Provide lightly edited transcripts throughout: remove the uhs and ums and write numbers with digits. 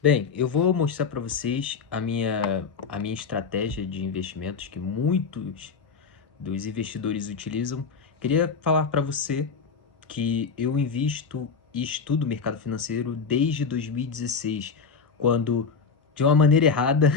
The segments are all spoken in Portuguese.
Bem, eu vou mostrar para vocês a minha estratégia de investimentos que muitos dos investidores utilizam. Queria falar para você que eu invisto e estudo o mercado financeiro desde 2016, quando, de uma maneira errada,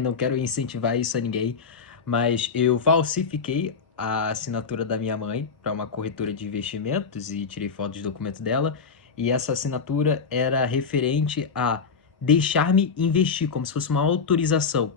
não quero incentivar isso a ninguém, mas eu falsifiquei a assinatura da minha mãe para uma corretora de investimentos e tirei fotos dos documentos dela. E essa assinatura era referente a deixar-me investir, como se fosse uma autorização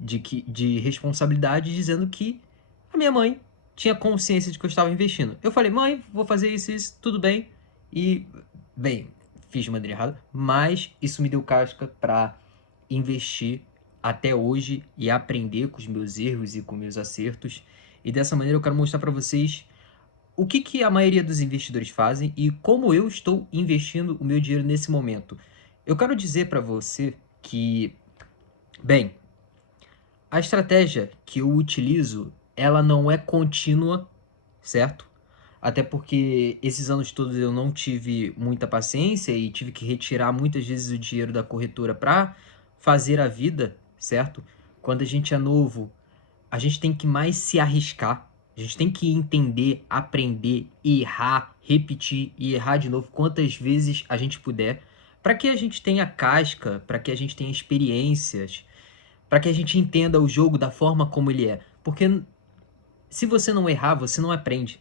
de responsabilidade, dizendo que a minha mãe tinha consciência de que eu estava investindo. Eu falei, mãe, vou fazer isso, tudo bem. E, bem, fiz de maneira errada, mas isso me deu casca para investir até hoje e aprender com os meus erros e com meus acertos. E dessa maneira eu quero mostrar para vocês o que a maioria dos investidores fazem e como eu estou investindo o meu dinheiro nesse momento. Eu quero dizer para você que, bem, a estratégia que eu utilizo, ela não é contínua, certo? Até porque esses anos todos eu não tive muita paciência e tive que retirar muitas vezes o dinheiro da corretora para fazer a vida, certo? Quando a gente é novo, a gente tem que mais se arriscar. A gente tem que entender, aprender, errar, repetir e errar de novo quantas vezes a gente puder, para que a gente tenha casca, para que a gente tenha experiências, para que a gente entenda o jogo da forma como ele é. Porque se você não errar, você não aprende.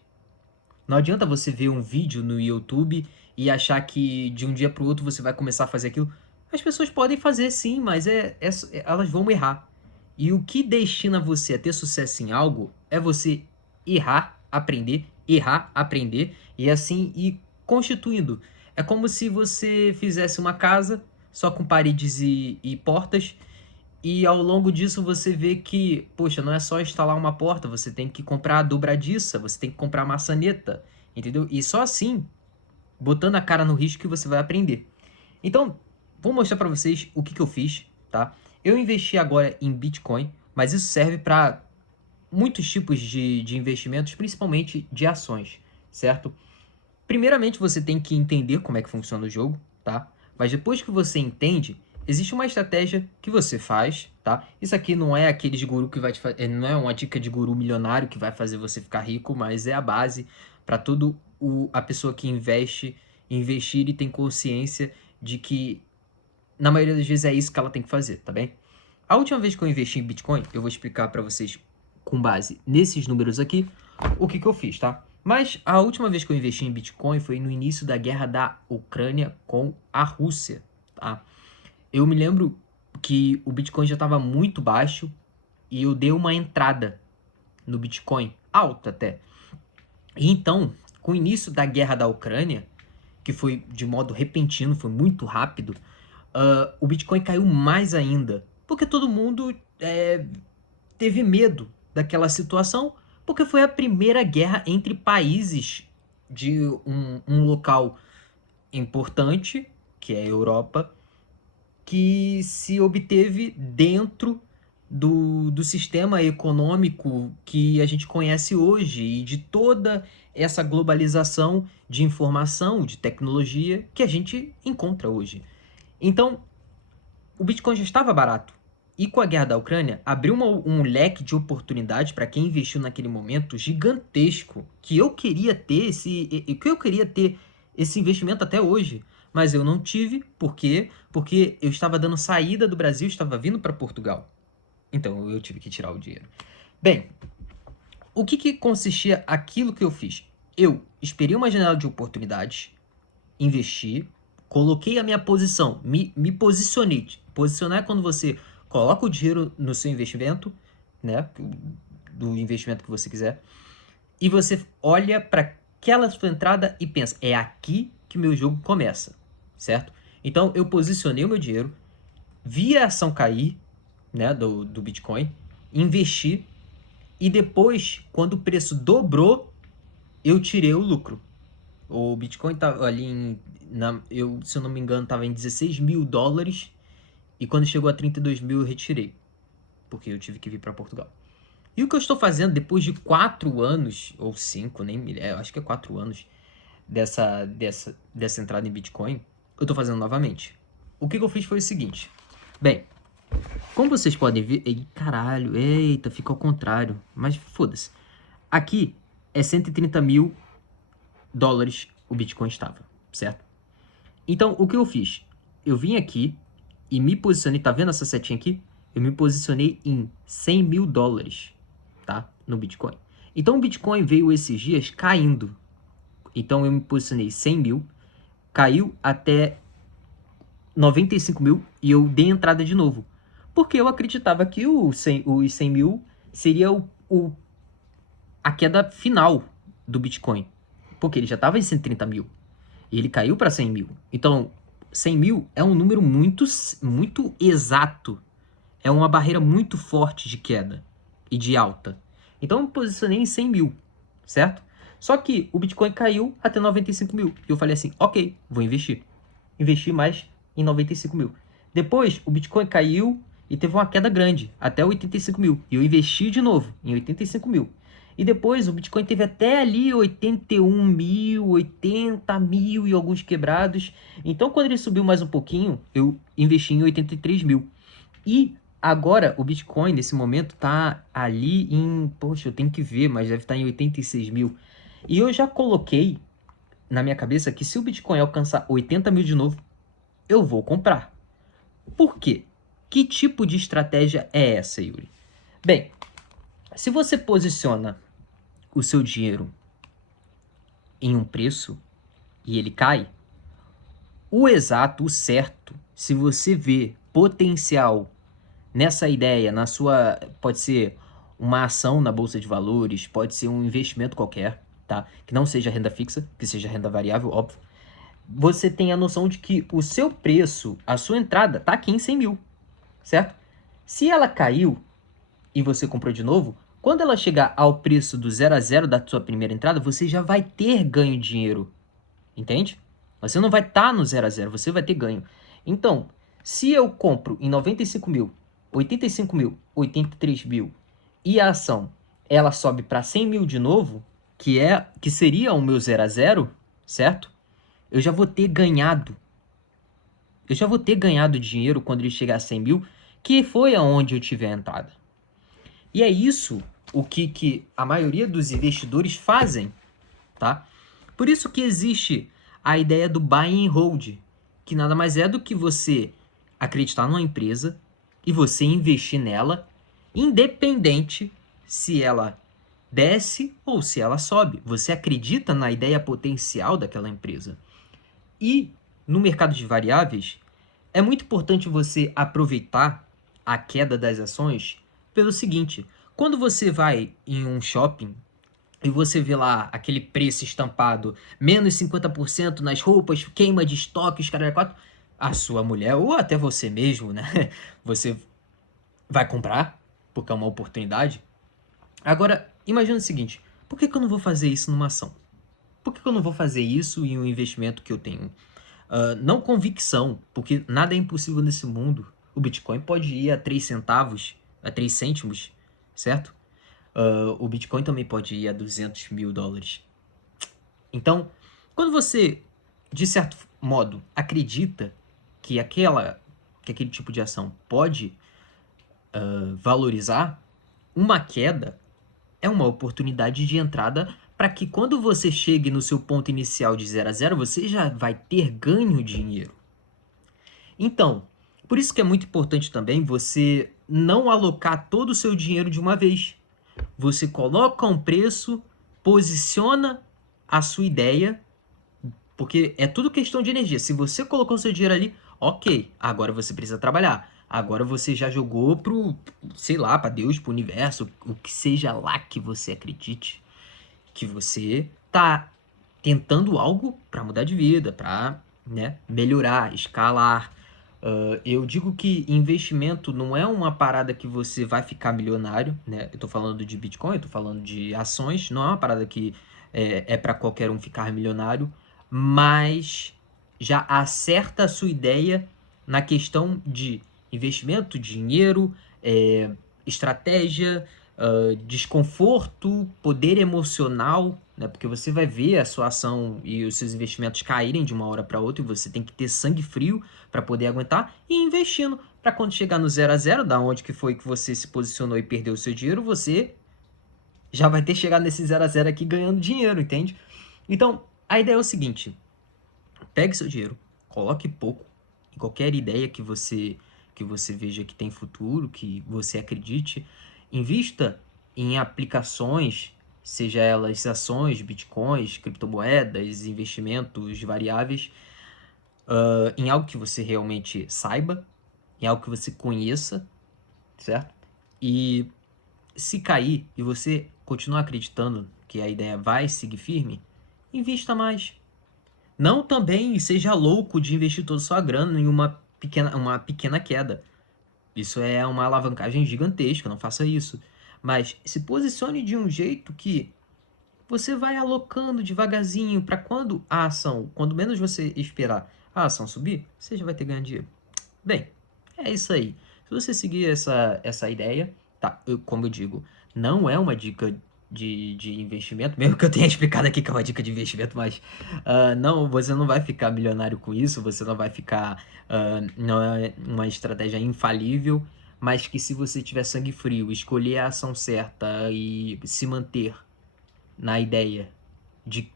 Não adianta você ver um vídeo no YouTube e achar que de um dia para o outro você vai começar a fazer aquilo. As pessoas podem fazer sim, mas elas vão errar. E o que destina você a ter sucesso em algo é você errar, aprender e assim ir constituindo. É como se você fizesse uma casa só com paredes e portas e ao longo disso você vê que, poxa, não é só instalar uma porta, você tem que comprar a dobradiça, você tem que comprar a maçaneta, entendeu? E só assim, botando a cara no risco que você vai aprender. Então, vou mostrar para vocês o que eu fiz, tá? Eu investi agora em Bitcoin, mas isso serve para muitos tipos de investimentos, principalmente de ações, certo? Primeiramente, você tem que entender como é que funciona o jogo, tá? Mas depois que você entende, existe uma estratégia que você faz, tá? Isso aqui não é aqueles guru que vai te fazer, não é uma dica de guru milionário que vai fazer você ficar rico, mas é a base para todo a pessoa que investir e tem consciência de que na maioria das vezes é isso que ela tem que fazer, tá bem? A última vez que eu investi em Bitcoin, eu vou explicar para vocês com base nesses números aqui o que eu fiz, tá? Mas a última vez que eu investi em Bitcoin foi no início da guerra da Ucrânia com a Rússia, tá? Eu me lembro que o Bitcoin já estava muito baixo e eu dei uma entrada no Bitcoin, alta até. E então, com o início da guerra da Ucrânia, que foi de modo repentino, foi muito rápido, o Bitcoin caiu mais ainda, porque todo mundo teve medo daquela situação, porque foi a primeira guerra entre países de um local importante, que é a Europa, que se obteve dentro do sistema econômico que a gente conhece hoje e de toda essa globalização de informação, de tecnologia que a gente encontra hoje. Então, o Bitcoin já estava barato. E com a guerra da Ucrânia, abriu um leque de oportunidades para quem investiu naquele momento gigantesco. Que eu queria ter que eu queria ter esse investimento até hoje. Mas eu não tive, por quê? Porque eu estava dando saída do Brasil, estava vindo para Portugal. Então eu tive que tirar o dinheiro. Bem, o que consistia aquilo que eu fiz? Eu esperei uma janela de oportunidades, investi, coloquei a minha posição, me posicionei. Posicionar é quando você coloca o dinheiro no seu investimento, né? Do investimento que você quiser, e você olha para aquela sua entrada e pensa: é aqui que meu jogo começa, certo? Então eu posicionei o meu dinheiro, vi a ação cair, né, do Bitcoin, investi, e depois, quando o preço dobrou, eu tirei o lucro. O Bitcoin tá ali se eu não me engano, tava em 16 mil dólares. E quando chegou a 32 mil, eu retirei. Porque eu tive que vir para Portugal. E o que eu estou fazendo depois de 4 anos, ou 5, nem me eu acho que é 4 anos, dessa entrada em Bitcoin, eu estou fazendo novamente. o que eu fiz foi o seguinte. Bem, como vocês podem ver... caralho, eita, fica ao contrário. Mas foda-se. Aqui é 130 mil dólares o Bitcoin estava, certo? Então, o que eu fiz? Eu vim aqui e me posicionei, tá vendo essa setinha aqui? Eu me posicionei em 100 mil dólares, tá? No Bitcoin. Então, o Bitcoin veio esses dias caindo. Então, eu me posicionei 100 mil, caiu até 95 mil e eu dei entrada de novo. Porque eu acreditava que os 100 mil seria a queda final do Bitcoin. Porque ele já estava em 130 mil. E ele caiu para 100 mil. Então, 100 mil é um número muito exato. É uma barreira muito forte de queda e de alta. Então, eu me posicionei em 100 mil, certo? Só que o Bitcoin caiu até 95 mil. E eu falei assim, ok, vou investir. Investi mais em 95 mil. Depois, o Bitcoin caiu e teve uma queda grande, até 85 mil. E eu investi de novo em 85 mil. E depois o Bitcoin teve até ali 81 mil, 80 mil e alguns quebrados. Então, quando ele subiu mais um pouquinho, eu investi em 83 mil. E agora o Bitcoin, nesse momento, tá ali em... Poxa, eu tenho que ver, mas deve estar em 86 mil. E eu já coloquei na minha cabeça que se o Bitcoin alcançar 80 mil de novo, eu vou comprar. Por quê? Que tipo de estratégia é essa, Yuri? Bem, se você posiciona o seu dinheiro em um preço e ele cai, o exato, o certo, se você vê potencial nessa ideia, na sua, pode ser uma ação na bolsa de valores, pode ser um investimento qualquer, tá? Que não seja renda fixa, que seja renda variável, óbvio. Você tem a noção de que o seu preço, a sua entrada, tá aqui em 100 mil, certo? Se ela caiu e você comprou de novo, quando ela chegar ao preço do 0 a 0 da sua primeira entrada, você já vai ter ganho dinheiro, entende? Você não vai estar no 0 a 0, você vai ter ganho. Então, se eu compro em 95 mil, 85 mil, 83 mil e a ação ela sobe para 100 mil de novo, que seria o meu 0 a 0, certo? Eu já vou ter ganhado. Eu já vou ter ganhado dinheiro quando ele chegar a 100 mil, que foi aonde eu tive a entrada. E é isso o que a maioria dos investidores fazem, tá? Por isso que existe a ideia do buy and hold, que nada mais é do que você acreditar numa empresa e você investir nela, independente se ela desce ou se ela sobe. Você acredita na ideia potencial daquela empresa. E no mercado de variáveis, é muito importante você aproveitar a queda das ações pelo seguinte: quando você vai em um shopping e você vê lá aquele preço estampado, menos 50% nas roupas, queima de estoque, os caras quatro, a sua mulher ou até você mesmo, né? Você vai comprar, porque é uma oportunidade. Agora, imagina o seguinte: por que eu não vou fazer isso numa ação? Por que eu não vou fazer isso em um investimento que eu tenho? Não convicção, porque nada é impossível nesse mundo. O Bitcoin pode ir a 3 centavos, a 3 cêntimos, certo? O Bitcoin também pode ir a 200 mil dólares. Então, quando você, de certo modo, acredita que aquele tipo de ação pode valorizar, uma queda é uma oportunidade de entrada para que quando você chegue no seu ponto inicial de 0 a 0, você já vai ter ganho dinheiro. Então, por isso que é muito importante também você não alocar todo o seu dinheiro de uma vez. Você coloca um preço, posiciona a sua ideia, porque é tudo questão de energia. Se você colocou o seu dinheiro ali, ok, agora você precisa trabalhar. Agora você já jogou pro, sei lá, para Deus, pro universo, o que seja lá que você acredite, que você tá tentando algo para mudar de vida, para, né, melhorar, escalar. Eu digo que investimento não é uma parada que você vai ficar milionário, né? Eu tô falando de Bitcoin, eu tô falando de ações, não é uma parada que é para qualquer um ficar milionário, mas já acerta a sua ideia na questão de investimento, dinheiro, estratégia, desconforto, poder emocional, né? Porque você vai ver a sua ação e os seus investimentos caírem de uma hora para outra e você tem que ter sangue frio para poder aguentar e ir investindo para quando chegar no 0 a 0, da onde que foi que você se posicionou e perdeu o seu dinheiro, você já vai ter chegado nesse 0 a 0 aqui ganhando dinheiro, entende? Então, a ideia é o seguinte: pegue seu dinheiro, coloque pouco em qualquer ideia que você veja que tem futuro, que você acredite, invista em aplicações, seja elas ações, bitcoins, criptomoedas, investimentos variáveis, em algo que você realmente saiba, em algo que você conheça, certo? E se cair e você continuar acreditando que a ideia vai seguir firme, invista mais. Não também seja louco de investir toda a sua grana em uma pequena queda. Isso é uma alavancagem gigantesca, não faça isso. Mas se posicione de um jeito que você vai alocando devagarzinho para quando menos você esperar a ação subir, você já vai ter ganho dinheiro. Bem, é isso aí. Se você seguir essa ideia, tá? Como eu digo, não é uma dica de investimento, mesmo que eu tenha explicado aqui que é uma dica de investimento, mas não, você não vai ficar milionário com isso, você não vai ficar. Não é uma estratégia infalível, mas que se você tiver sangue frio, escolher a ação certa e se manter na ideia de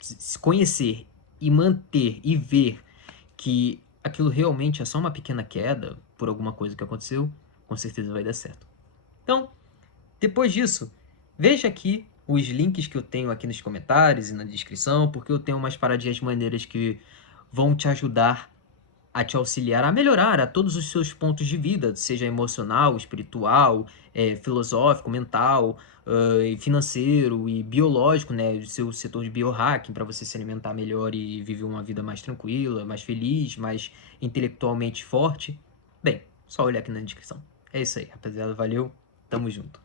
se conhecer e manter e ver que aquilo realmente é só uma pequena queda por alguma coisa que aconteceu, com certeza vai dar certo. Então, depois disso, veja aqui os links que eu tenho aqui nos comentários e na descrição, porque eu tenho umas paradinhas maneiras que vão te ajudar a te auxiliar a melhorar a todos os seus pontos de vida, seja emocional, espiritual, filosófico, mental, e financeiro e biológico, né? O seu setor de biohacking para você se alimentar melhor e viver uma vida mais tranquila, mais feliz, mais intelectualmente forte. Bem, só olhar aqui na descrição. É isso aí, rapaziada. Valeu, tamo junto.